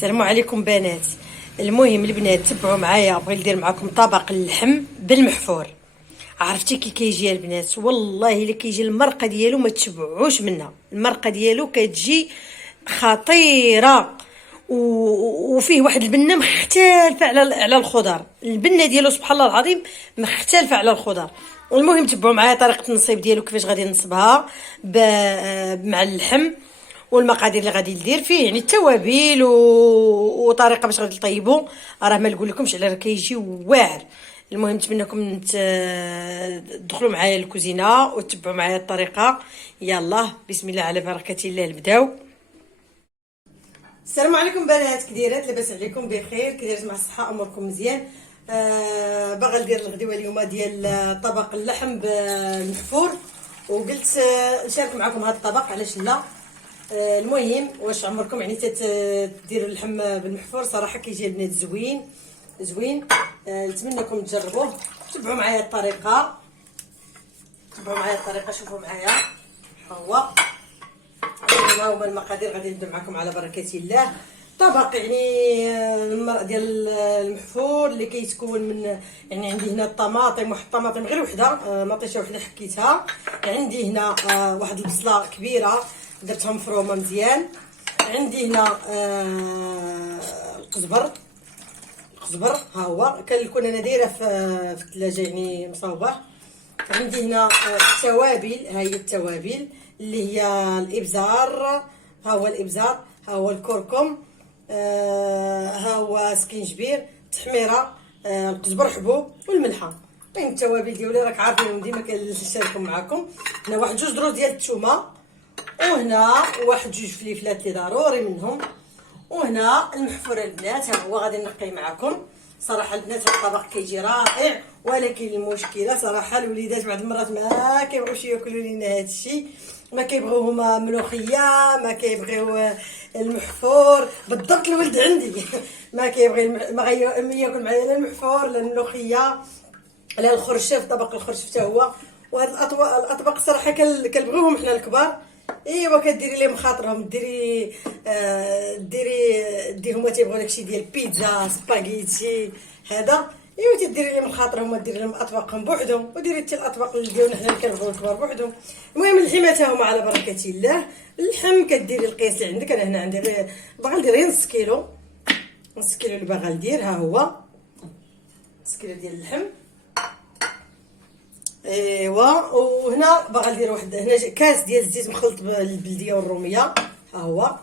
السلام عليكم بنات. المهم البنات تبعوا معايا، بغي ندير معكم طبق اللحم بالمحفور. عرفتي كي كيجي البنات؟ والله الا كيجي المرقه ديالو ما تشبعوش منها. المرقه ديالو كتجي خطيره وفيه واحد البنه مختلفه على الخضر. البنه ديالو سبحان الله العظيم مختلفه على الخضر. المهم تبعوا معايا طريقه النصيب ديالو، كيفاش غادي نصبها مع اللحم، والمقادير اللي غادي ندير فيه، يعني التوابل وطريقه باش غادي نطيبو. راه ما نقول لكمش على، راه كيجي واعر. المهم نتمنىكم تدخلوا معايا الكوزينه وتتبعوا معايا الطريقه. يلا بسم الله على بركه الله نبداو. السلام عليكم بنات، كديرات؟ لاباس عليكم بخير؟ كديرات مع الصحه؟ اموركم مزيان؟ باغا ندير الغدوه اليوم ديال طبق اللحم بالمحفور، وقلت نشارك معكم هذا الطبق. علاش لا؟ المهم واش عمركم يعني تديروا اللحم بالمحفور؟ صراحه كيجي البنات زوين زوين. نتمنىكم تجربوه. تبعوا معايا الطريقه، شوفوا معايا. ها هما المقادير، غادي نبدا معكم على بركه الله. طبق يعني ديال المحفور اللي كيتكون من، يعني عندي هنا الطماطم، واحد الطماطم غير وحده، مطيشه وحده حكيتها. عندي هنا واحد البصله كبيره درتها مفرومه مزيان. عندي هنا القزبر ها هو كنكون انا دايره في الثلاجه يعني مصوبه. عندي هنا التوابل، ها هي التوابل اللي هي الابزار، ها هو الابزار، ها هو الكركم، ها هو سكينجبير، التحميره، القزبر حبوب والملحه. المهم التوابل ديالي راك عارفين ديما كنشاركهم معكم. هنا واحد جوج دروس ديال الثومه، وهنا واحد جوج فليفلات اللي ضروري منهم، وهنا المحفور البنات ها هو غادي نقي معكم. صراحه البنات هذا الطبق كيجي رائع، ولكن المشكله صراحه الوليدات بعض المرات ما كيبغيوش ياكلوا لينا هذا الشيء، ما كيبغيو هما ملوخيه، ما كيبغيو المحفور. بالضبط الولد عندي ما كيبغي ما ياكل معايا لا المحفور لا الملوخيه لا الخرشف، طبق الخرشف حتى هو. وهاد الاطباق صراحه كنبغيوهم حنا الكبار. ايوا كديري لهم خاطرهم، ديري هما تيبغيو داكشي ديال بيتزا سباغيتي هذا. ايوا تديري لهم خاطرهم وديري لهم اطباقهم بوحدهم، وديري حتى الاطباق اللي ديالنا حنا اللي كنبغيو الكبار بوحدهم. المهم اللحم تا هما على بركه الله. اللحم كديري القياس اللي عندك. انا هنا عندي غير باغا ندير غير نص كيلو اللي باغا ندير. ها هو نص كيلو ديال اللحم. ايوا وهنا باغا ندير واحد، هنا كاس ديال الزيت مخلط بالبلديه والروميه. ها هو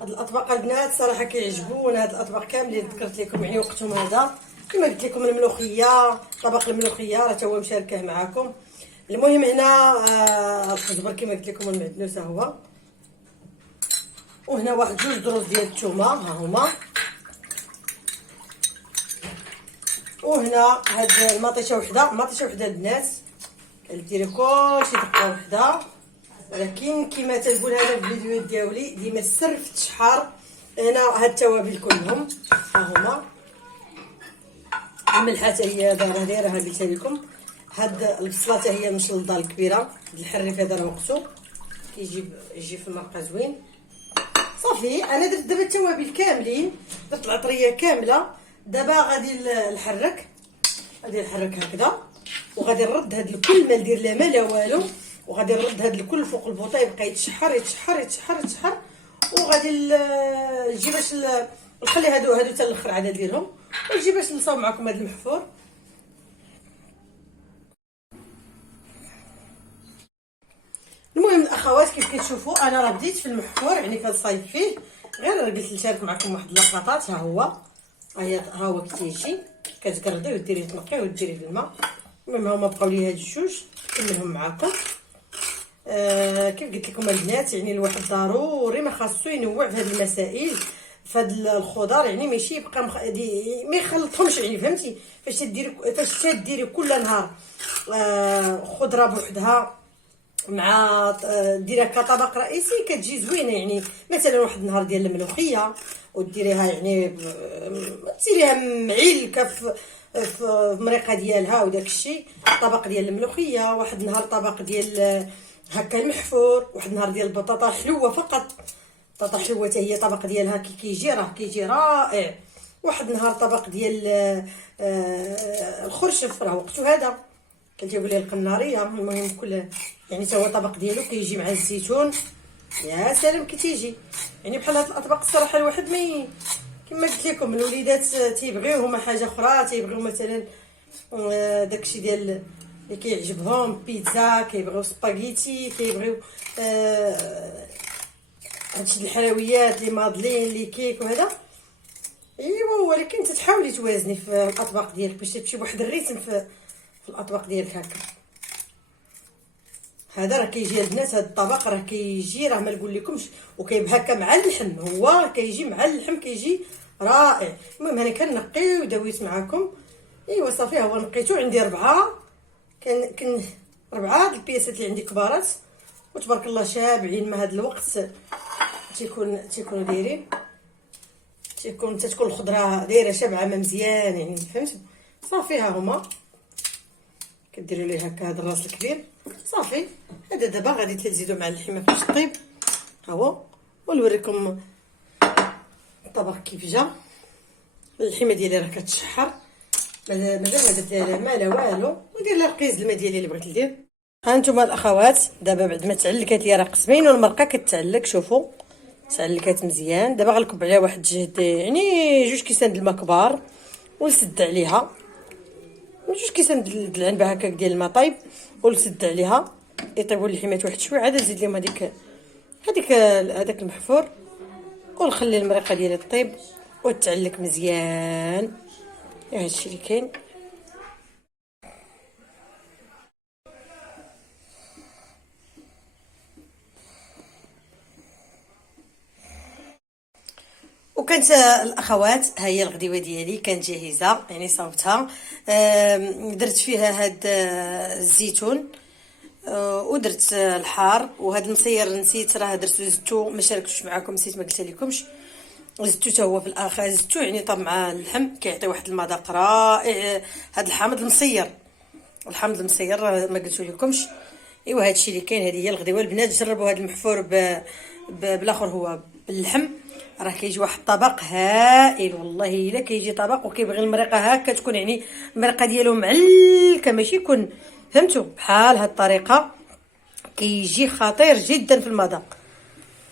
هاد الاطباق البنات صراحه كيعجبونا، هاد الاطباق كاملين ذكرت لكم يعني وقتهم هذا. كما قلت لكم الملوخيه، طبق الملوخيه راه تا هو مشاركه معكم. المهم هنا القزبر كما قلت لكم المعدنوس ها هو، وهنا واحد جوج دروس ديال الثومه ها هما، وهنا هاد المطيشه وحده البنات كديري كلشي دقه وحده. ولكن كما تنقول هذا في الفيديوهات ديالي ديما السر في التشحار. هنا هاد التوابل كلهم ها هما، الملحه حتى هي دايره قلت لكم. هاد البصله حتى هي مشلضه الكبيره، الحريف هذا راه وقتو يجي في المرقه زوين. صافي انا درت دابا التوابل كاملين، درت العطريه كامله. دابا غادي نحرك هكذا، وغادي نرد هاد الكل، ما ندير لا ما لا والو، وغادي نرد هاد الكل فوق البوطه يبقى يتشحر. وغادي نجي باش نخلي هادو حتى الاخر عاد ديالهم، ونجي باش نصاوب معكم هاد المحفور. المهم الاخوات كيف كتشوفوا انا راه بديت في المحفور، يعني كنصايب فيه. غير قلت نشارك معكم واحد اللقطات. ها هو كتيجي كتقرديه وديريه تنقيه وديريه في الماء. المهم هما بقاو لي هاد الجوج نكملهم معكم. كيف قلت لكم البنات يعني الواحد ضروري ما خاصو ينوع في هاد المسائل، في هاد الخضر، يعني ماشي يبقى ما يخلطهمش. يعني فهمتي فاش تديري كل نهار خضره بوحدها مع ديرها كطبق رئيسي كتجي زوينه. يعني مثلا واحد النهار ديال الملوخيه وديريها يعني ديريها معلكه في مريقه ديالها وداك الشيء، طبق ديال الملوخيه. واحد النهار طبق ديال هكا المحفور، واحد النهار ديال البطاطا حلوه فقط. بطاطا حلوه حتى هي الطبق ديالها كي كيجي راه كيجي رائع. واحد النهار طبق ديال الخرشف راه وقتو هذا كنتيقول لي القناريه. المهم كل يعني تا هو الطبق ديالو كيجي مع الزيتون. يا سلام كي تيجي يعني بحال هاد الاطباق الصراحه الواحد ما كما قلت لكم الوليدات تيبغيو هما حاجه اخرى، تيبغيو مثلا داكشي ديال اللي كيعجبهم بيتزا، كيبغيو سباغيتي، كيبغيو هادشي الحلويات لي مادلين لي كيك وهذا. ايوا ولكن تتحاولي توازني في الاطباق ديالك باش تمشي بواحد الريتم في الاطباق ديالك هكا. هذا راه كيجي البنات، هذا الطبق راه كيجي راه ما نقول لكمش، وكيبقى هكا مع اللحم، هو كيجي مع اللحم كيجي رائع. المهم انا كنقي ودويت معكم. ايوا صافي هو نقيتو عندي 4 كان 4 البياسات اللي عندي كبارات وتبارك الله شابعين. ما هذا الوقت تيكونوا دايرين تكون الخضره دايره شابعه ما مزيان يعني فهمتوا. صافي ها هما كديروا ليه هكا هذا الراس الكبير صافي. هذا دابا غادي تزيدوا مع اللحمه فاش طيب ها هو. ونوريكم الطبق كيف جا. اللحمه ديالي راه كتشحر مازال ما درت لها ما لا والو. ندير لها القيز الماء ديالي اللي بغيت ندير. ها انتم الاخوات دابا بعد ما تعلكات ليا راه قسمين والمرقه كتعلك. شوفوا تعلكات مزيان. دابا غنكب عليها واحد جهد يعني 2 كيسان د الماء كبار ونسد عليها 2 كيسان د العنبه هكاك ديال الماء طيب ونسد عليها يطيبوا اللحمات واحد شويه. عاد نزيد لهم هذاك المحفور ونخلي المرقه ديالي طيب وتعلك مزيان. هادشي اللي كاين. وكانت الاخوات ها هي الغديوه ديالي كانت جاهزه يعني صوبتها. درت فيها هاد الزيتون ودرت الحار وهاد المصير نسيت راه درتو زدتو ما شاركتوش معكم نسيت ما قلت لكمش. زدتو حتى هو في الاخر زدتو يعني طاب مع اللحم كيعطي واحد المذاق رائع. هاد الحامض المصير ما قلت لكمش. ايوا هادشي اللي كاين. هذه هي الغديوه البنات. جربوا هاد المحفور بالاخر هو باللحم راه كيجي واحد الطبق هائل والله. الا كيجي طبق وكيبغي المرقه هكا تكون يعني المرقه ديالو معلكه ماشي يكون فهمتوا بحال هاد الطريقه كيجي خطير جدا في المذاق.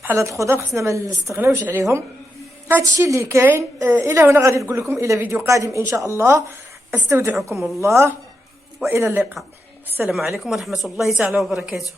بحال هاد الخضر خصنا ما نستغناوش عليهم. هادشي اللي كاين. الى هنا غادي نقول لكم الى فيديو قادم ان شاء الله. استودعكم الله والى اللقاء. السلام عليكم ورحمه الله تعالى وبركاته.